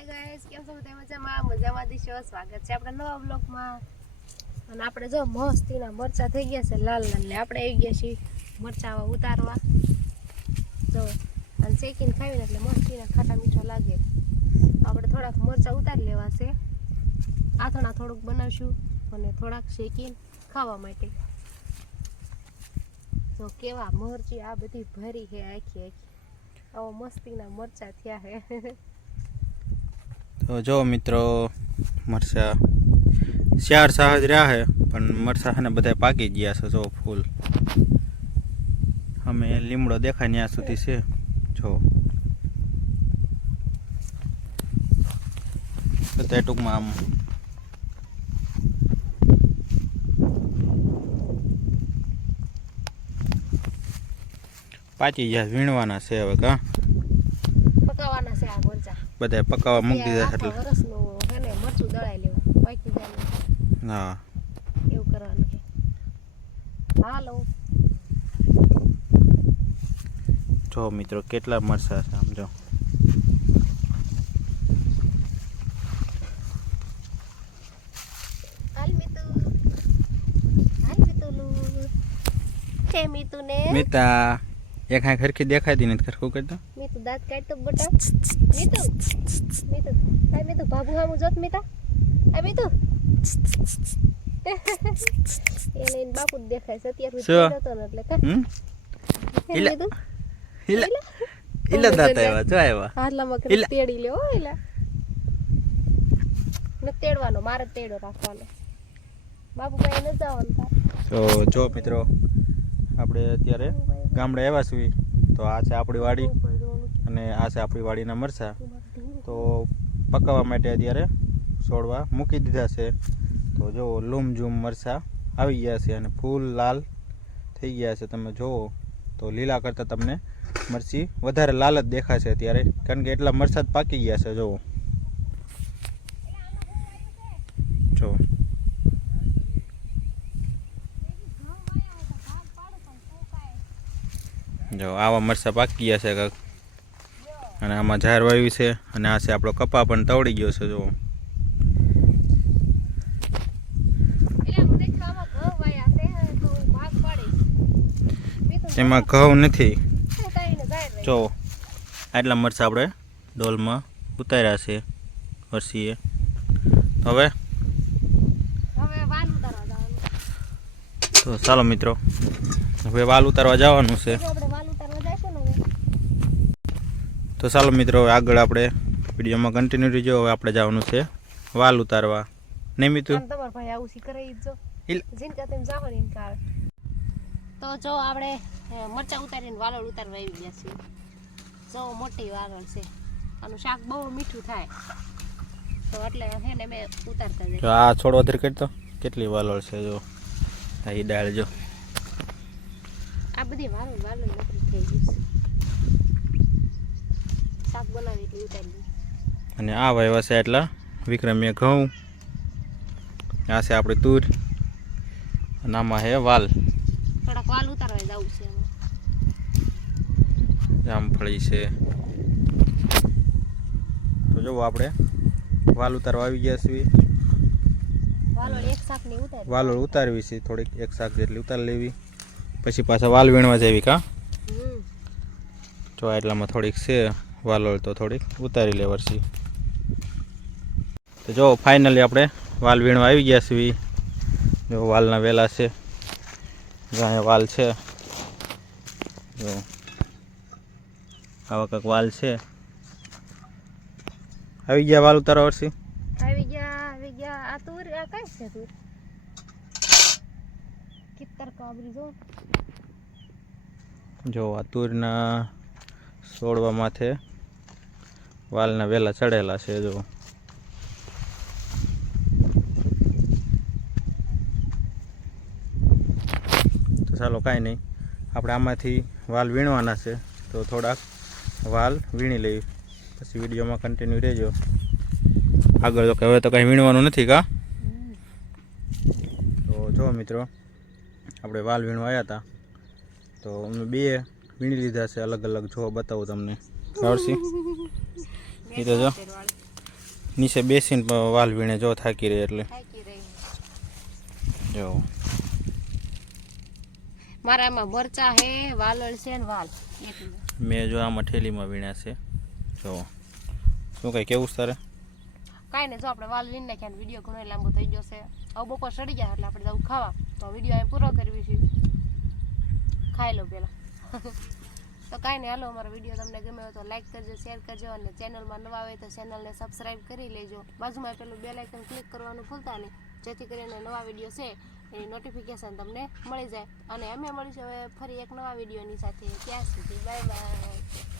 Hi guys, કેમ છો બધા? મજામાં દીશો. સ્વાગત છે આપણા નવા બ્લોગમાં. અને આપણે જો મસ્તીના મરચા થઈ ગયા છે લાલ લાલ ને આપણે આવી ગયા છીએ મરચા ઉતારવા. જો અને શેકીને ખાવીને એટલે મસ્તીના ખાટા મીઠા લાગે. આપણે થોડાક મરચા ઉતારી લેવા છે. આથણા થોડુંક બનાવશું અને થોડાક શેકીને ખાવા માટે. તો કેવા મરચી આ બધી ભરી છે આખી આખી. આવો મસ્તીના મરચા થયા હે. તો જો મિત્રો મરચા ચાર સહજ રહ્યા છે પણ મરચા છે ને બધા પાકી ગયા છે. જો ફૂલ અમે લીમડો દેખાય ત્યાં સુધી છે. જો બધા ટૂંકમાં આમ પાકી ગયા, વીણવાના છે હવે. કા પકાવવાના છે આ મરચા બધા પકાવવા મૂકી દીધા એટલે વરસનું હે ને મરચું દળાઈ લેવા પાકી જાય. હા એવું કરવાનું છે. હાલો જો મિત્રો કેટલા મરચા છે આમ જો. હાલ મીતુ કે મીતુ ને મિતા એક આંખ ખરખી દેખાતી નથી. ખરખું કરતો મીતુ દાંત કાઢતો બટા. મીતુ મીતુ આ મીતુ બાબુ હામુ જોત મીતા. આ મીતુ એને બાપુ જ દેખાય છે અત્યારે શું? નતો ને એટલે કા ઈલા મીતુ ઈલા ઈલા દાંત આવ્યા. જો આવ્યા હાથલામાં ઈલા. તેડી લે. ઓ એલા ન તેડવાનો, મારે જ તેડો રાખવાનો. બાપુ ભાઈ ન જવાનું તાર. તો જો મિત્રો આપણે અત્યારે ગામડે આવ્યા છીએ. તો આ છે આપણી વાડી અને આ છે આપણી વાડીના મરચાં. તો પકાવવા માટે અત્યારે છોડવા મૂકી દીધા છે. તો જો લૂમ ઝૂમ મરચાં આવી ગયા છે અને ફૂલ લાલ થઈ ગયા છે. તમે જુઓ તો લીલા કરતાં તમને મરચી વધારે લાલ જ દેખાશે અત્યારે, કારણ કે એટલા મરચાં જ પાકી ગયા છે. જુઓ જો જો આવા મરચાં પાકી ગયા છે કાંક. અને આમાં ઝાર વાવ્યું છે અને આ છે આપણો કપા પણ તવડી ગયો છે. જો એમાં ઘઉં નથી. જો આટલા મરચાં આપણે ડોલમાં ઉતાર્યા છે વરસીએ. હવે તો ચાલો મિત્રો હવે વાલ ઉતારવા જવાનું છે. તો ચાલો મિત્રો હવે આગળ આપણે વિડીયોમાં કન્ટિન્યુ રહીજો. હવે આપણે જવાનું છે વાલ ઉતારવા. નહીં મિતુ? તો જો આપણે મરચા ઉતારીને વાલોળ ઉતારવા આવી ગયા છીએ. જો મોટી વાલોળ છે. આનું શાક બહુ મીઠું થાય તો એટલે હે ને મેં ઉતારતા જઈએ. જો આ છોડ વધારે કરતો કેટલી વાલોળ છે. જો આ ઈ ડાળ જો આ બધી વાલોળ વાલોળ નકરી થઈ ગઈ છે. શાક બનાવી એટલે ઉતારી દઈએ. અને આ વાવ્યા છે એટલા વિક્રમીય ઘઉં. આ છે આપણે તુર અને આમાં છે વાલ. થોડાક વાલ ઉતારવા જવું છે એમાં. જામફળી છે. તો જો આપણે વાલ ઉતારવા આવી ગયા છીએ. વાલોળ એક શાક ની ઉતારી. વાલોળ ઉતારવી છે થોડીક, એક શાક જેટલી ઉતારી લેવી. પછી પાછા વાલ વીણવા જવી. કા જો એટલામાં થોડીક છે વાલોળ તો થોડીક ઉતારી લેવારસી. તો જો ફાઇનલી આપણે વાલ વીણવા આવી ગયા છીએ. જો વાલના વેલા છે. જો અહીંયા વાલ છે. જો આવા કંઈક વાલ છે. આવી ગયા વાલ ઉતારવા વર્ષી. આવી ગયા આ તુર આ કઈ છે તુર કિત્તર કાબરી જો આ તુરના છોડવા માથે વાલના વેલા ચડેલા છે. જો તો ચાલો કાંઈ નહીં, આપણે આમાંથી વાલ વીણવાના છે. તો થોડાક વાલ વીણી લઈએ પછી વિડીયોમાં કન્ટિન્યુ રહેજો. આગળ તો હવે તો કાંઈ વીણવાનું નથી. કા તો જો મિત્રો આપણે વાલ વીણવા આવ્યા હતા તો અમે બે વીણી લીધા છે અલગ અલગ. જો બતાવું તમને. આવડશે એ તો જો નીચે બેસીને વાલ વીણે જો થાકી રહી એટલે થાકી રહી. જો મારા આમાં મરચા હે, વાલળ છે ને વાલ એટલું. મેં જો આમાં ઠેલીમાં વીણ્યા છે. જો શું કંઈ કેવું છે તારે? કાંઈ નહીં, જો આપણે વાલ વીણ નાખ્યા, વિડીયો ઘણો લાંબો થઈ જશે. હવે બપોર સડી ગયા એટલે આપણે જવું ખાવા, તો વિડીયો અહીં પૂરો કરવી છે. ખાઈ લો પહેલાં. તો કાંઈ નહીં, હાલો અમારો વિડીયો તમને ગમે હોય તો લાઈક કરજો, શેર કરજો, અને ચેનલમાં નવા આવે તો ચેનલને સબસ્ક્રાઈબ કરી લેજો. બાજુમાં પેલું બેલ આઇકન ક્લિક કરવાનું ભૂલતા નહીં, જેથી કરીને નવા વિડીયો છે એની નોટિફિકેશન તમને મળી જાય. અને અમે મળીશું હવે ફરી એક નવા વિડીયોની સાથે. ત્યાં સુધી બાય બાય.